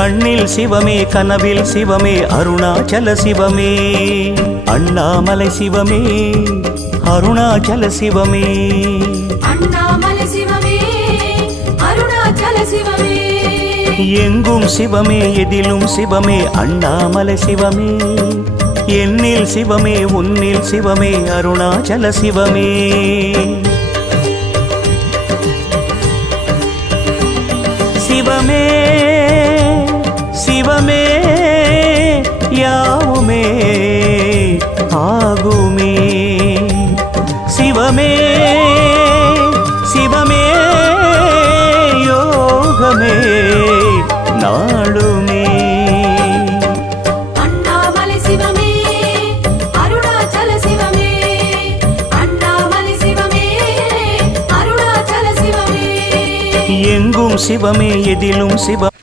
கண்ணில் சிவமே கனவில் சிவமே அருணாச்சல சிவமே அண்ணாமலை சிவமே அருணாச்சல சிவமே அண்ணாமலை சிவமே அருணாச்சல சிவமே எங்கும் சிவமே எதிலும் சிவமே அண்ணாமலை சிவமே என்னில் சிவமே உன்னில் சிவமே அருணாச்சல சிவமே சிவமே சிவமே யாவுமே ஆகுமே சிவமே சிவமே யோகமே நாளுமே அண்ணாமலை சிவமே அருணாச்சல சிவமே அண்ணாமலை சிவமே அருணாச்சல சிவமே எங்கும் சிவமே எதிலும் சிவம்